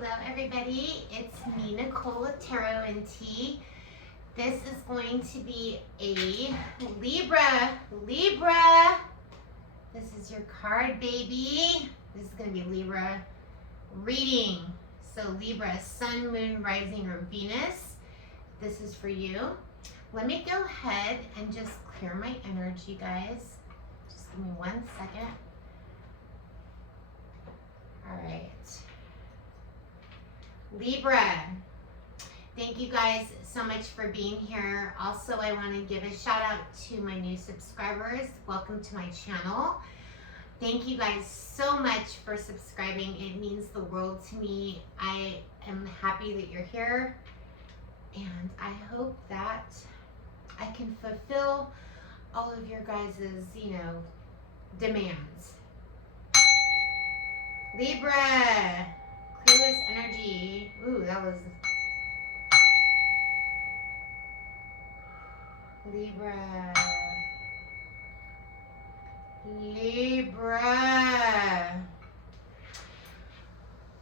Hello everybody, it's me, Nicole with Tarot and Tea. This is going to be a Libra. This is your card, baby. This is going to be Libra reading. So Libra, Sun, Moon, Rising, or Venus. This is for you. Let me go ahead and just clear my energy, guys. Just give me 1 second. All right. Libra, thank you guys so much for being here. Also, I want to give a shout out to my new subscribers. Welcome to my channel. Thank you guys so much for subscribing. It means the world to me. I am happy that you're here, and I hope that I can fulfill all of your guys's, demands. Libra, clear this energy. Ooh, that was Libra.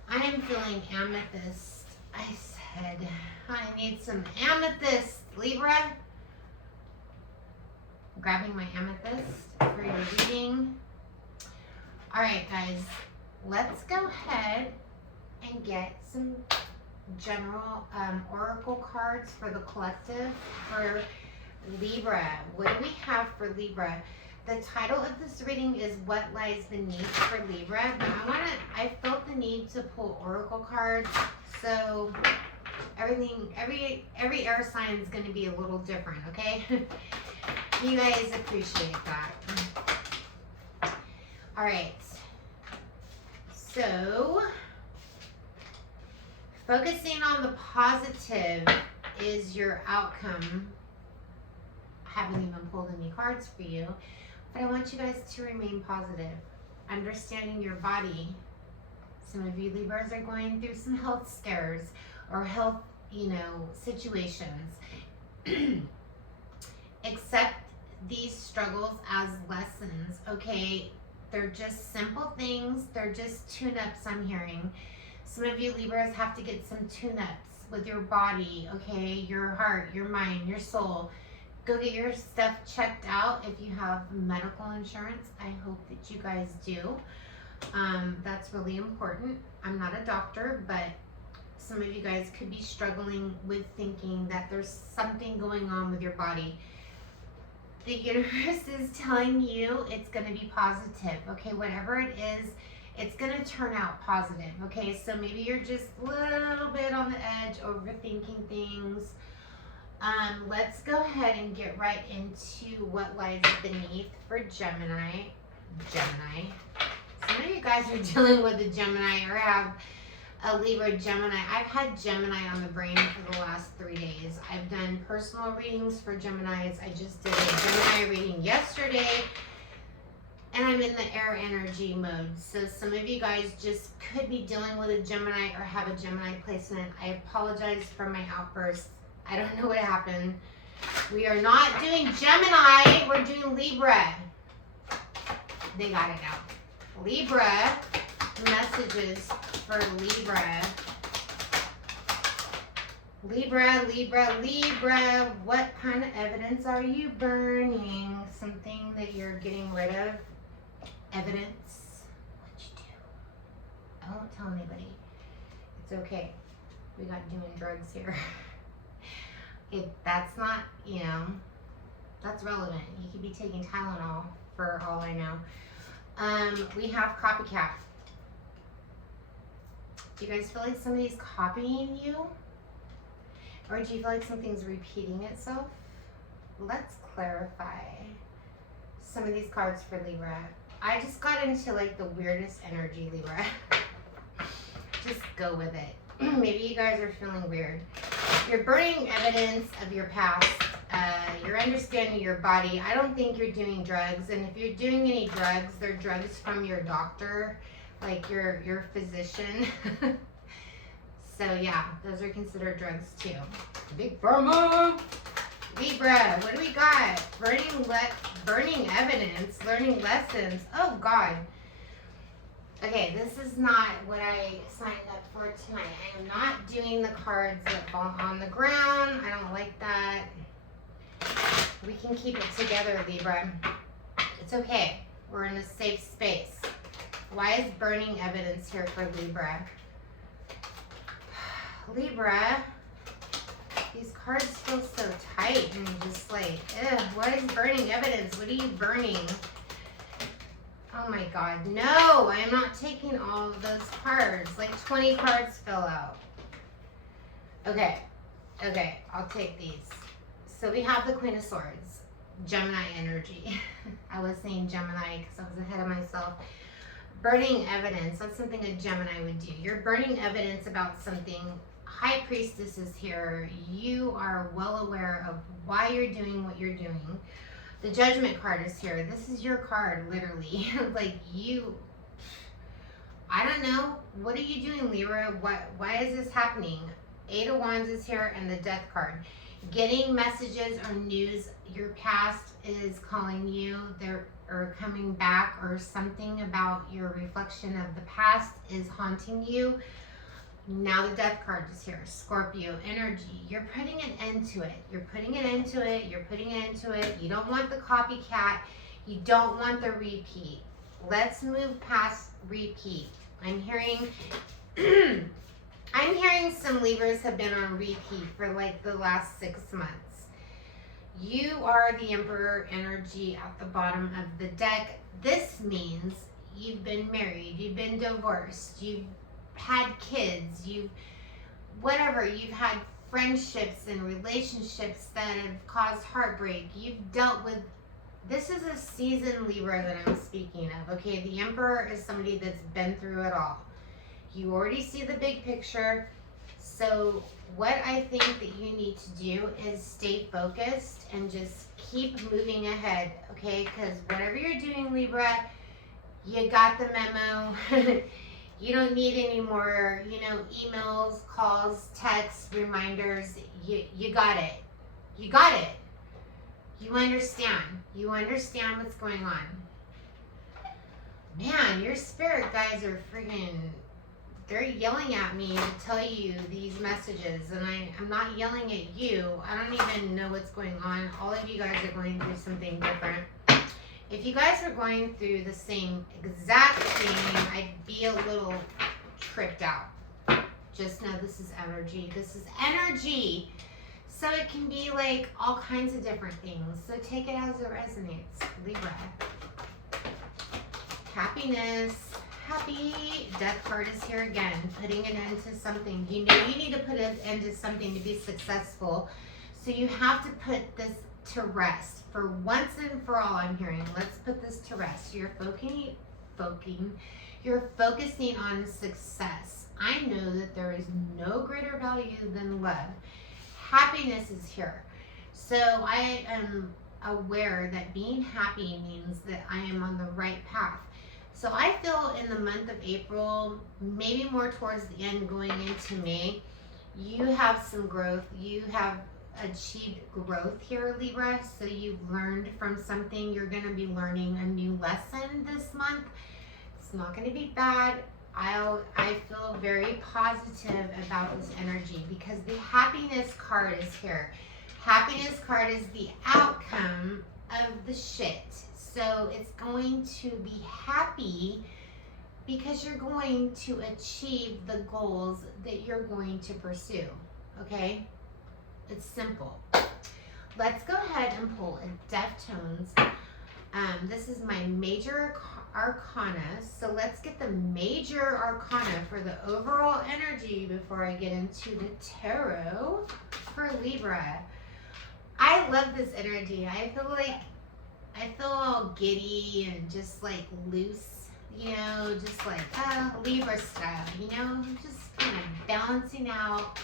I am feeling amethyst. I said I need some amethyst, Libra. I'm grabbing my amethyst for your reading. All right, guys, let's go ahead and get some general oracle cards for the collective for Libra. What do we have for Libra? The title of this reading is What Lies Beneath for Libra, but I felt the need to pull oracle cards, so every air sign is going to be a little different, okay? You guys appreciate that. All right. So, focusing on the positive is your outcome. I haven't even pulled any cards for you, but I want you guys to remain positive. Understanding your body. Some of you Libras are going through some health scares or health, situations. Accept these struggles as lessons, okay? They're just simple things. They're just tune-ups I'm hearing. Some of you Libras have to get some tune-ups with your body, okay? Your heart, your mind, your soul. Go get your stuff checked out if you have medical insurance. I hope that you guys do. That's really important. I'm not a doctor, but some of you guys could be struggling with thinking that there's something going on with your body. The universe is telling you it's going to be positive, okay? Whatever it is, it's going to turn out positive, okay? So maybe you're just a little bit on the edge, overthinking things. Let's go ahead and get right into what lies beneath for Gemini. Some of you guys are dealing with a Gemini or have a Libra Gemini. I've had Gemini on the brain for the last 3 days. I've done personal readings for Geminis. I just did a Gemini reading yesterday, and I'm in the air energy mode. So some of you guys just could be dealing with a Gemini or have a Gemini placement. I apologize for my outbursts. I don't know what happened. We are not doing Gemini. We're doing Libra. They got it out. Libra. Messages for Libra. Libra. What kind of evidence are you burning? Something that you're getting rid of? Evidence? What'd you do? I won't tell anybody. It's okay. We got doing drugs here. That's not, that's relevant. You could be taking Tylenol for all I know. We have copycat. Do you guys feel like somebody's copying you? Or do you feel like something's repeating itself? Let's clarify some of these cards for Libra. I just got into the weirdest energy, Libra. Just go with it. Maybe you guys are feeling weird. You're burning evidence of your past. You're understanding your body. I don't think you're doing drugs. And if you're doing any drugs, they're drugs from your doctor, like your physician. So yeah, those are considered drugs too. Big pharma. Libra, what do we got? Burning evidence, learning lessons. Oh God. Okay, this is not what I signed up for tonight. I am not doing the cards that fall on the ground. I don't like that. We can keep it together, Libra. It's okay. We're in a safe space. Why is burning evidence here for Libra? Libra, these cards feel so tight and just like, ugh, what is burning evidence? What are you burning? Oh my God, no, I am not taking all of those cards. Like 20 cards fell out. Okay, I'll take these. So we have the Queen of Swords, Gemini energy. I was saying Gemini because I was ahead of myself. Burning evidence, that's something a Gemini would do. You're burning evidence about something. High Priestess is here. You are well aware of why you're doing what you're doing. The Judgment card is here. This is your card, literally. Like you, I don't know. What are you doing, Libra? Why is this happening? Eight of Wands is here and the Death card. Getting messages or news, your past is calling you, or coming back, or something about your reflection of the past is haunting you. Now the Death card is here. Scorpio energy. You're putting an end to it. You're putting it into it. You're putting it into it. You don't want the copycat. You don't want the repeat. Let's move past repeat. I'm hearing some Libras have been on repeat for like the last 6 months. You are the Emperor energy at the bottom of the deck. This means you've been married, you've been divorced, you've had kids, you've had friendships and relationships that have caused heartbreak. You've dealt with, this is a seasoned Libra that I'm speaking of, okay? The Emperor is somebody that's been through it all. You already see the big picture. So what I think that you need to do is stay focused and just keep moving ahead, okay? Because whatever you're doing, Libra, you got the memo. You don't need any more, emails, calls, texts, reminders. You got it. You got it. You understand. You understand what's going on. Man, your spirit guys are freaking, they're yelling at me to tell you these messages, and I'm not yelling at you. I don't even know what's going on. All of you guys are going through something different. If you guys are going through the same exact thing, I'd be a little tripped out. Just know this is energy. This is energy. So it can be like all kinds of different things. So take it as it resonates. Libra. Happiness. Happy. Death card is here again. Putting an end to something. You know you need to put an end to something to be successful. So you have to put this to rest. For once and for all, I'm hearing, let's put this to rest. You're focusing on success. I know that there is no greater value than love. Happiness is here. So I am aware that being happy means that I am on the right path. So I feel in the month of April, maybe more towards the end going into May, you have some growth. You have achieved growth here, Libra. So you've learned from something. You're going to be learning a new lesson this month. It's not going to be bad. I feel very positive about this energy because the happiness card is here. Happiness card is the outcome of the shit. So it's going to be happy because you're going to achieve the goals that you're going to pursue. Okay? It's simple. Let's go ahead and pull a Deftones. This is my major arcana. So let's get the major arcana for the overall energy before I get into the tarot for Libra. I love this energy. I feel all giddy and just like loose, just like Libra style, just kind of balancing out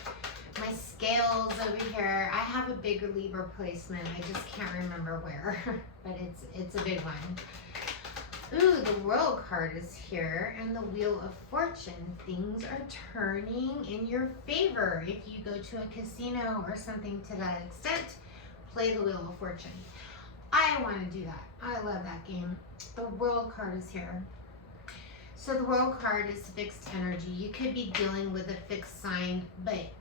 my scales over here. I have a bigger Libra placement. I just can't remember where, but it's a big one. Ooh, the World card is here and the Wheel of Fortune. Things are turning in your favor. If you go to a casino or something to that extent, play the Wheel of Fortune. I want to do that. I love that game. The World card is here. So the World card is fixed energy. You could be dealing with a fixed sign, but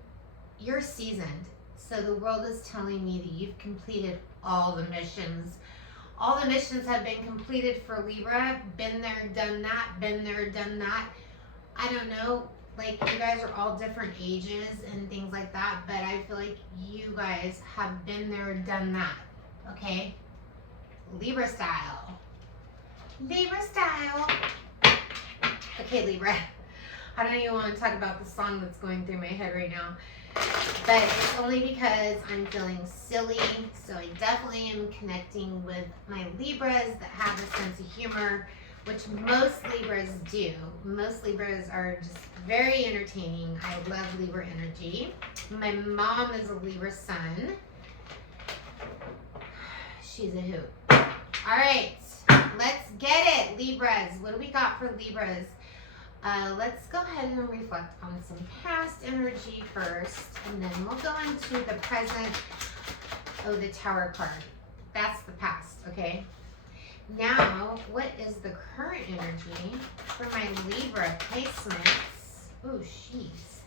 you're seasoned. So the world is telling me that you've completed all the missions. All the missions have been completed for Libra. Been there, done that. Been there, done that. I don't know. Like, you guys are all different ages and things like that, but I feel like you guys have been there, done that. Okay? Libra style. Libra style. Okay, Libra. I don't even want to talk about the song that's going through my head right now. But it's only because I'm feeling silly. So I definitely am connecting with my Libras that have a sense of humor, which most Libras do. Most Libras are just very entertaining. I love Libra energy. My mom is a Libra sun. She's a hoot. All right, let's get it, Libras. What do we got for Libras? Let's go ahead and reflect on some past energy first, and then we'll go into the present. Oh, the Tower card. That's the past, okay? Now, what is the current energy for my Libra placements? Oh, jeez.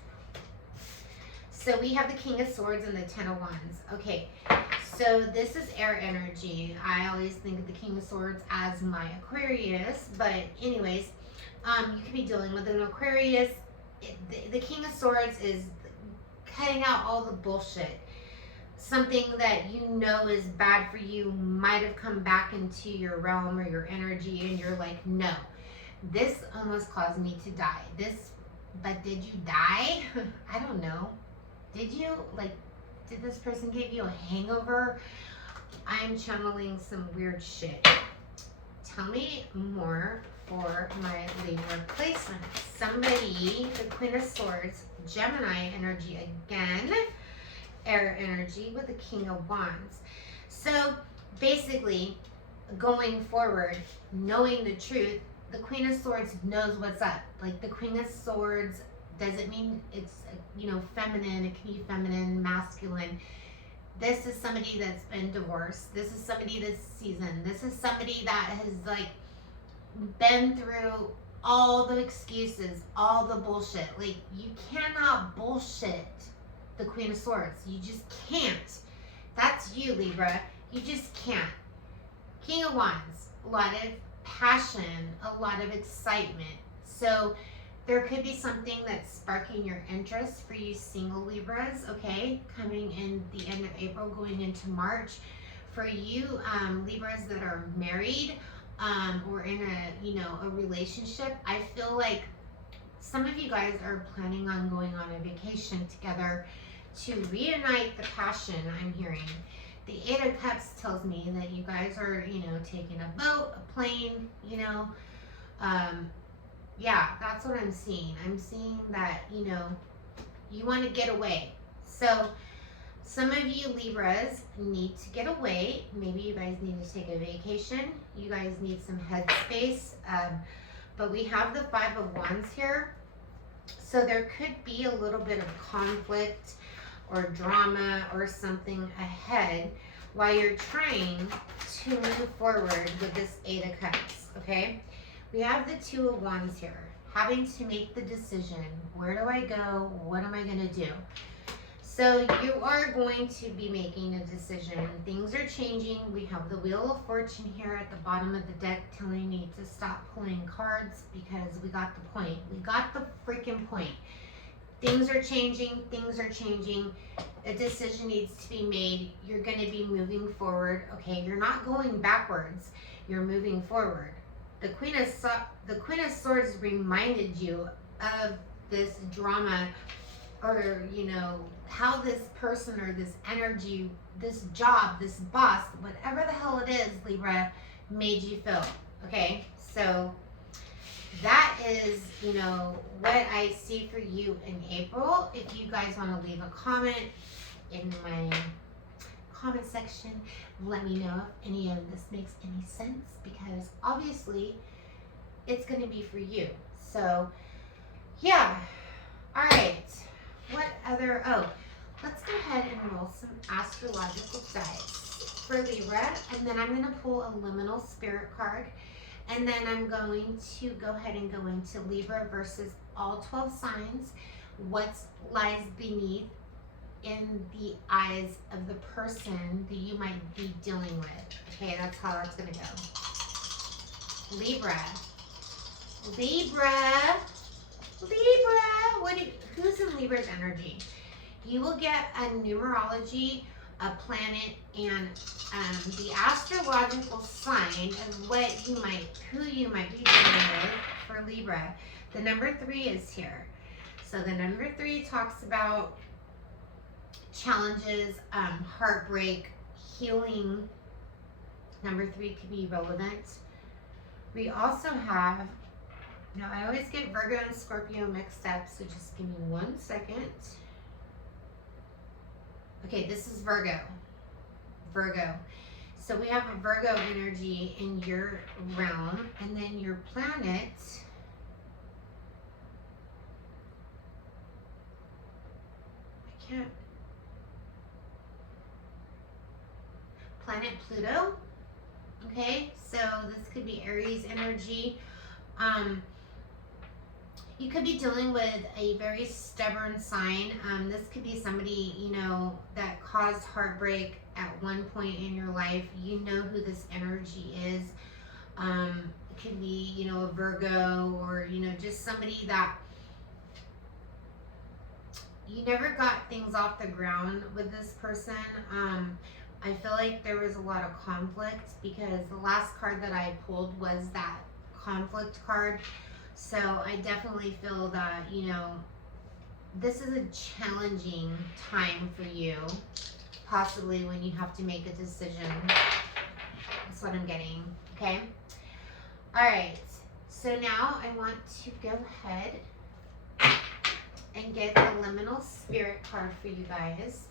So we have the King of Swords and the Ten of Wands. Okay, so this is air energy. I always think of the King of Swords as my Aquarius, but anyways, you could be dealing with an Aquarius. The King of Swords is cutting out all the bullshit. Something that you know is bad for you might have come back into your realm or your energy, and you're like, no, this almost caused me to die. But did you die? I don't know. Did you? Like, did this person give you a hangover? I'm channeling some weird shit. Tell me more for my Libra placement. Somebody, the Queen of Swords, Gemini energy again, air energy with the King of Wands. So basically, going forward, knowing the truth, the Queen of Swords knows what's up. Like, the Queen of Swords doesn't mean it's, you know, feminine. It can be feminine, masculine. This is somebody that's been divorced. This is somebody that's seasoned. This is somebody that has, like, been through all the excuses, all the bullshit. Like, you cannot bullshit the Queen of Swords. You just can't. That's you, Libra. You just can't. King of Wands, a lot of passion, a lot of excitement. So there could be something that's sparking your interest for you single Libras, okay? Coming in the end of April, going into March. For you Libras that are married or in a relationship, I feel like some of you guys are planning on going on a vacation together to reunite the passion. I'm hearing the Eight of Cups tells me that you guys are, taking a boat, a plane, yeah, that's what I'm seeing. I'm seeing that, you want to get away. So some of you Libras need to get away. Maybe you guys need to take a vacation. You guys need some headspace. But we have the Five of Wands here. So there could be a little bit of conflict or drama or something ahead while you're trying to move forward with this Eight of Cups, okay? We have the Two of Wands here, having to make the decision. Where do I go? What am I going to do? So you are going to be making a decision. Things are changing. We have the Wheel of Fortune here at the bottom of the deck telling me to stop pulling cards because we got the point. We got the freaking point. Things are changing. Things are changing. A decision needs to be made. You're going to be moving forward. Okay, you're not going backwards. You're moving forward. The Queen of Swords reminded you of this drama, or how this person or this energy, this job, this boss, whatever the hell it is, Libra, made you feel. Okay, so that is what I see for you in April. If you guys want to leave a comment in my comment section, let me know if any of this makes any sense, because obviously it's going to be for you. So yeah, all right, what other, let's go ahead and roll some astrological dice for Libra, and then I'm going to pull a liminal spirit card, And then I'm going to go ahead and go into Libra versus all 12 signs. What lies beneath in the eyes of the person that you might be dealing with. Okay, that's how that's going to go. Libra. Libra. Libra. Who's in Libra's energy? You will get a numerology, a planet, and the astrological sign of who you might be dealing with for Libra. The number 3 is here. So the number 3 talks about challenges, heartbreak, healing. Number 3 could be relevant. We also have, now I always get Virgo and Scorpio mixed up, so just give me 1 second. Okay, this is Virgo. Virgo. So we have a Virgo energy in your realm, and then your planet. I can't. Planet Pluto. Okay, so this could be Aries energy. You could be dealing with a very stubborn sign. This could be somebody, you know, that caused heartbreak at one point in your life. You know who this energy is. It could be, you know, a Virgo, or, you know, just somebody that you never got things off the ground with this person. I feel like there was a lot of conflict because the last card that I pulled was that conflict card. So I definitely feel that, you know, this is a challenging time for you, possibly when you have to make a decision. That's what I'm getting, okay? All right, so now I want to go ahead and get the liminal spirit card for you guys.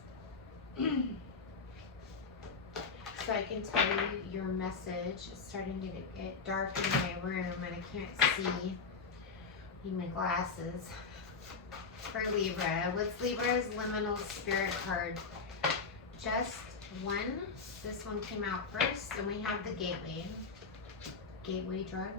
So I can tell you your message. It's starting to get dark in my room and I can't see. Need my glasses. For Libra, what's Libra's liminal spirit card? Just one. This one came out first, and we have the gateway. Gateway drugs.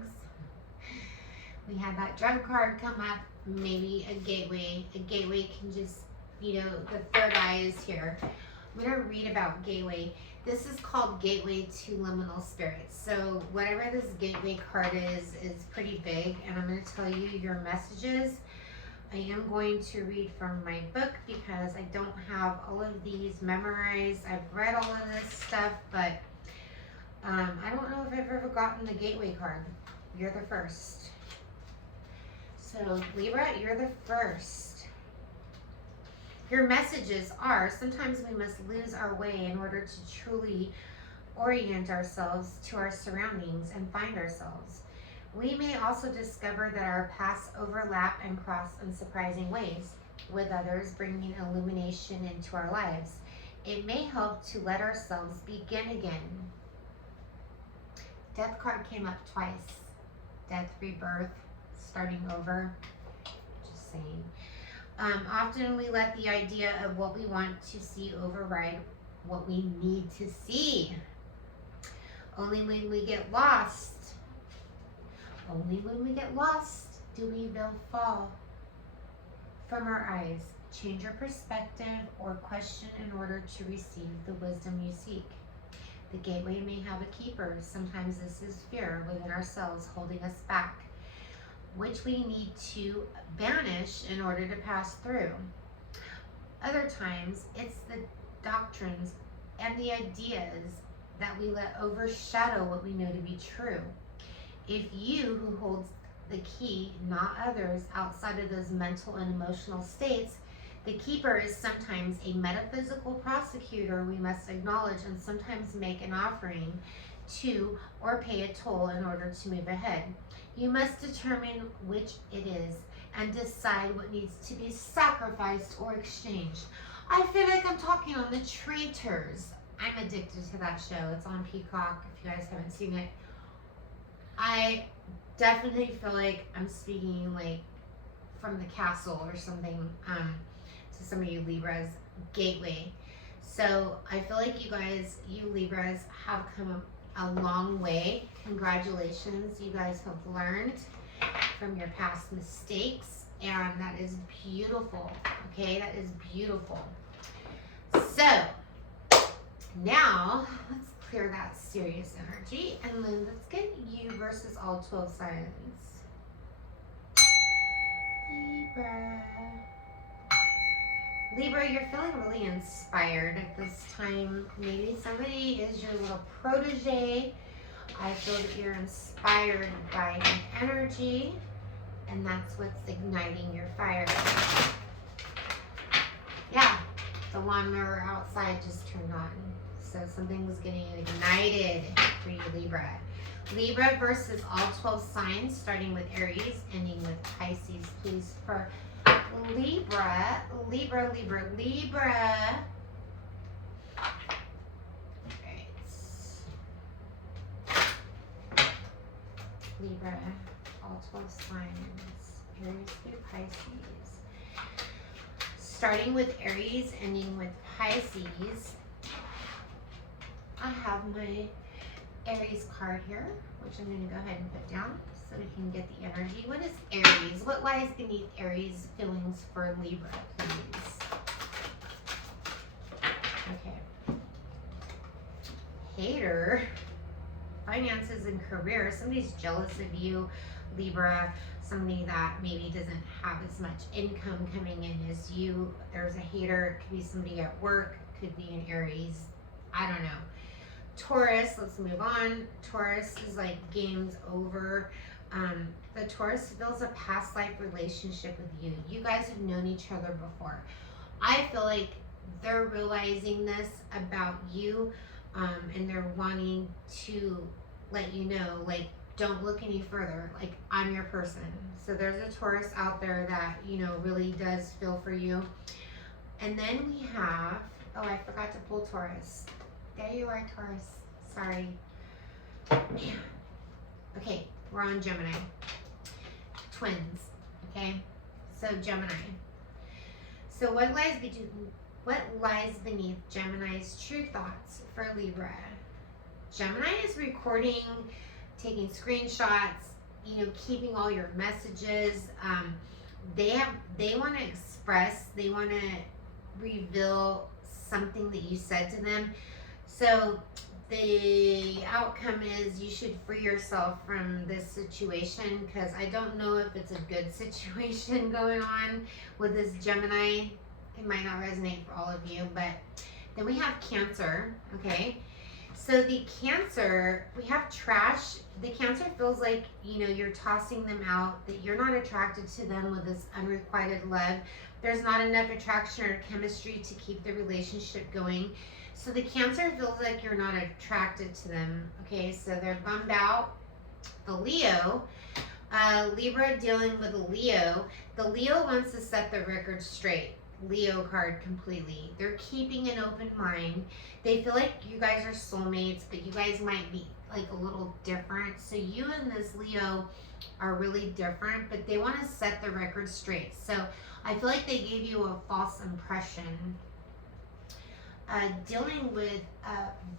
We had that drug card come up. Maybe a gateway. A gateway can just, you know, the third eye is here. I'm going to read about gateway. This is called Gateway to Liminal Spirits. So whatever this gateway card is pretty big, and I'm going to tell you your messages. I am going to read from my book because I don't have all of these memorized. I've read all of this stuff, but I don't know if I've ever gotten the gateway card. You're the first. So Libra, you're the first. Your messages are, sometimes we must lose our way in order to truly orient ourselves to our surroundings and find ourselves. We may also discover that our paths overlap and cross in surprising ways, with others bringing illumination into our lives. It may help to let ourselves begin again. Death card came up twice. Death, rebirth, starting over. Just saying. Often we let the idea of what we want to see override what we need to see. Only when we get lost do we fall from our eyes. Change your perspective or question in order to receive the wisdom you seek. The gateway may have a keeper. Sometimes this is fear within ourselves holding us back, which we need to banish in order to pass through. Other times, it's the doctrines and the ideas that we let overshadow what we know to be true. If you who holds the key, not others, outside of those mental and emotional states, the keeper is sometimes a metaphysical prosecutor we must acknowledge and sometimes make an offering to or pay a toll in order to move ahead. You must determine which it is and decide what needs to be sacrificed or exchanged. I feel like I'm talking on The Traitors. I'm addicted to that show. It's on Peacock if you guys haven't seen it. I definitely feel like I'm speaking like from the castle or something to some of you Libras. Gateway. So I feel like you guys, you Libras, have come a long way. Congratulations, you guys have learned from your past mistakes, and that is beautiful. Okay, that is beautiful. So now let's clear that serious energy, and then let's get you versus all 12 signs. Libra. Libra, you're feeling really inspired at this time. Maybe somebody is your little protege. I feel that you're inspired by an energy, and that's what's igniting your fire. Yeah, the lawnmower outside just turned on. So something's getting ignited for you, Libra. Libra versus all 12 signs, starting with Aries, ending with Pisces. Please, for Libra. Right. Libra, all 12 signs, Aries through Pisces. Starting with Aries, ending with Pisces. I have my Aries card here, which I'm going to go ahead and put down so we can get the energy. What is Aries? What lies beneath Aries' feelings for Libra, please? Okay. Hater. Finances and career. Somebody's jealous of you, Libra. Somebody that maybe doesn't have as much income coming in as you. There's a hater. It could be somebody at work. Could be an Aries. I don't know. Taurus, let's move on. Taurus is like game's over. The Taurus feels a past life relationship with you. You guys have known each other before. I feel like they're realizing this about you, and they're wanting to let you know, like, don't look any further. Like, I'm your person. So there's a Taurus out there that, you know, really does feel for you. And then we have, oh, I forgot to pull Taurus. There you are, Taurus. Sorry. Man. Okay, we're on Gemini. Twins. Okay? So Gemini. So what lies beneath Gemini's true thoughts for Libra? Gemini is recording, taking screenshots, you know, keeping all your messages. They want to express, they want to reveal something that you said to them. So the outcome is you should free yourself from this situation, because I don't know if it's a good situation going on with this Gemini. It might not resonate for all of you, but then we have Cancer, okay? So the Cancer, we have trash. The Cancer feels like, you know, you're tossing them out, that you're not attracted to them with this unrequited love. There's not enough attraction or chemistry to keep the relationship going. So the Cancer feels like you're not attracted to them, okay? So they're bummed out. The Leo, Libra dealing with a Leo. The Leo wants to set the record straight. Leo card completely. They're keeping an open mind. They feel like you guys are soulmates, but you guys might be like a little different. So you and this Leo are really different, but they want to set the record straight. So I feel like they gave you a false impression. Dealing with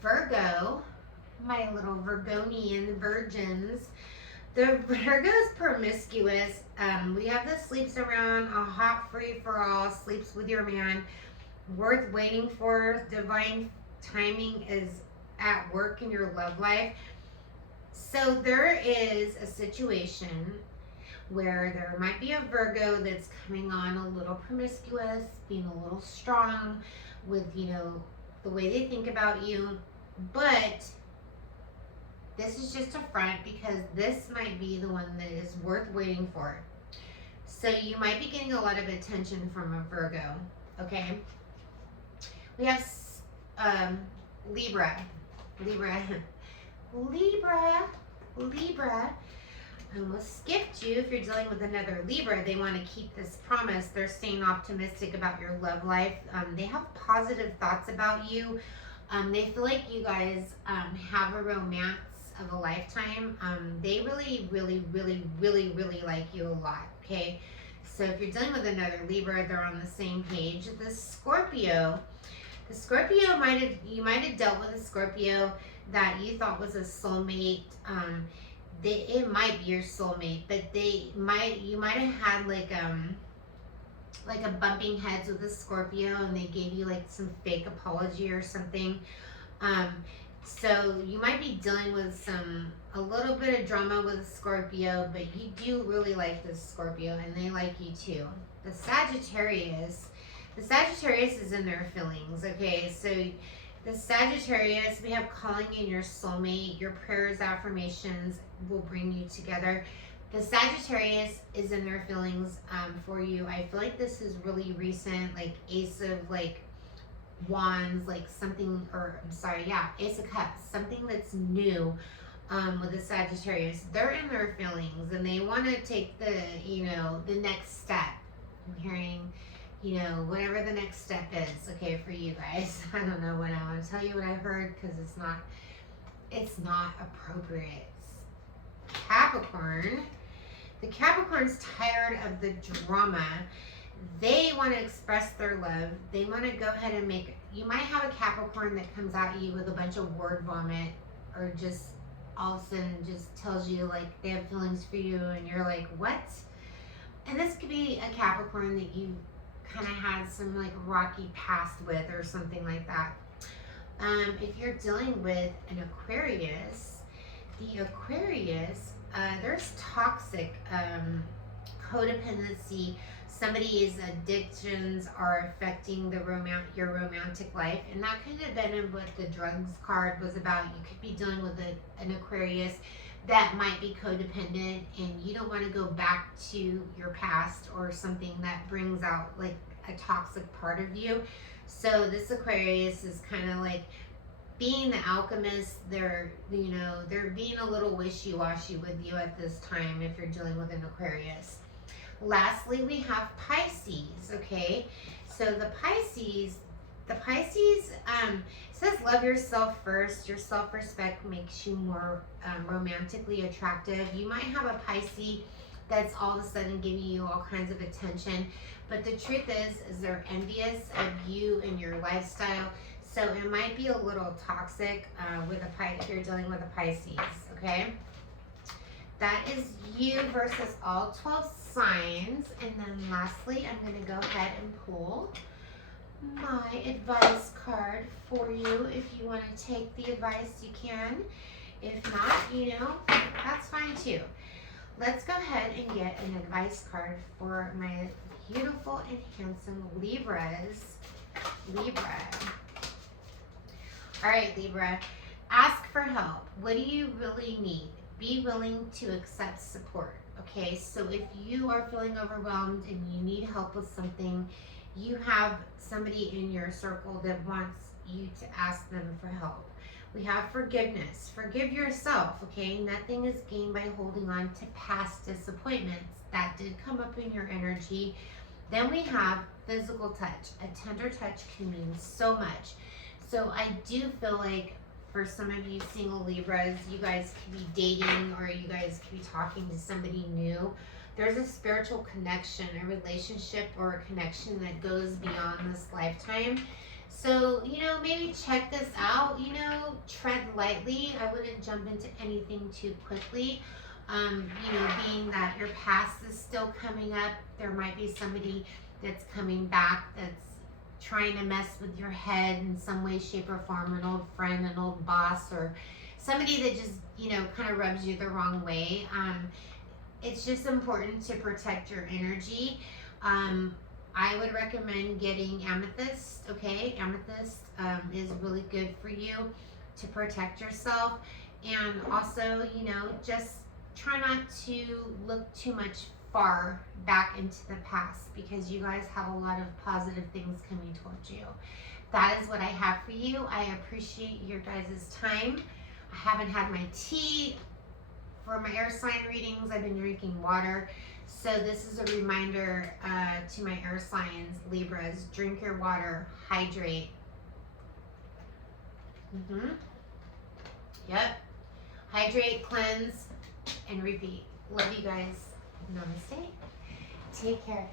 Virgo, my little Virgonian virgins. The Virgo's promiscuous. We have the sleeps around, a hot free-for-all, sleeps with your man, worth waiting for, divine timing is at work in your love life. So there is a situation where there might be a Virgo that's coming on a little promiscuous, being a little strong with, you know, the way they think about you. But this is just a front, because this might be the one that is worth waiting for. So you might be getting a lot of attention from a Virgo, okay? We have Libra. I almost skipped you. If you're dealing with another Libra, they want to keep this promise. They're staying optimistic about your love life. They have positive thoughts about you. They feel like you guys have a romance of a lifetime. They really like you a lot, okay? So if you're dealing with another Libra, they're on the same page. The Scorpio, you might have dealt with a Scorpio. that you thought was a soulmate. It might be your soulmate, but you might have had like a bumping heads with a Scorpio, and they gave you like some fake apology or something. Um, so you might be dealing with a little bit of drama with Scorpio, but you do really like this Scorpio, and they like you too. The Sagittarius is in their feelings. Okay, so the Sagittarius, we have calling in your soulmate. Your prayers, affirmations will bring you together. The Sagittarius is in their feelings for you. I feel like this is really recent, like Ace of like Wands, like something, or I'm sorry, yeah, Ace of Cups, something that's new with the Sagittarius. They're in their feelings and they want to take the, the next step. I'm hearing, whatever the next step is, okay, for you guys. I don't know what I want to tell you what I heard because it's not appropriate. Capricorn. The Capricorn's tired of the drama. They want to express their love. They want to go ahead and you might have a Capricorn that comes at you with a bunch of word vomit, or just all of a sudden just tells you like they have feelings for you and you're like, what? And this could be a Capricorn that you kind of had some like rocky past with or something like that. If you're dealing with an Aquarius, the Aquarius, there's toxic codependency. Somebody's addictions are affecting your romantic life, and that could have been what the drugs card was about. You could be dealing with an Aquarius that might be codependent, and you don't want to go back to your past or something that brings out like a toxic part of you. So this Aquarius is kind of like being the alchemist. They're being a little wishy-washy with you at this time if you're dealing with an Aquarius. Lastly, we have Pisces, okay? So the Pisces says love yourself first. Your self-respect makes you more romantically attractive. You might have a Pisces that's all of a sudden giving you all kinds of attention, but the truth is they're envious of you and your lifestyle. So it might be a little toxic if you're dealing with a Pisces, okay? That is you versus all 12 signs. And then lastly, I'm going to go ahead and pull my advice card for you. If you want to take the advice, you can. If not, that's fine too. Let's go ahead and get an advice card for my beautiful and handsome Libras. Libra. All right, Libra. Ask for help. What do you really need? Be willing to accept support. Okay, so if you are feeling overwhelmed and you need help with something, you have somebody in your circle that wants you to ask them for help. We have forgiveness. Forgive yourself, okay? Nothing is gained by holding on to past disappointments. That did come up in your energy. Then we have physical touch. A tender touch can mean so much. So I do feel like for some of you single Libras, you guys could be dating or you guys could be talking to somebody new. There's a spiritual connection, a relationship or a connection that goes beyond this lifetime. So, maybe check this out, tread lightly. I wouldn't jump into anything too quickly. Being that your past is still coming up, there might be somebody that's coming back that's trying to mess with your head in some way, shape, or form, an old friend, an old boss, or somebody that just, kind of rubs you the wrong way. It's just important to protect your energy. I would recommend getting amethyst, okay? Amethyst is really good for you to protect yourself. And also, just try not to look too much far back into the past because you guys have a lot of positive things coming towards you. That is what I have for you. I appreciate your guys' time. I haven't had my tea for my air sign readings. I've been drinking water. So this is a reminder to my air signs, Libras, drink your water, hydrate. Yep. Hydrate, cleanse, and repeat. Love you guys. Namaste. Take care.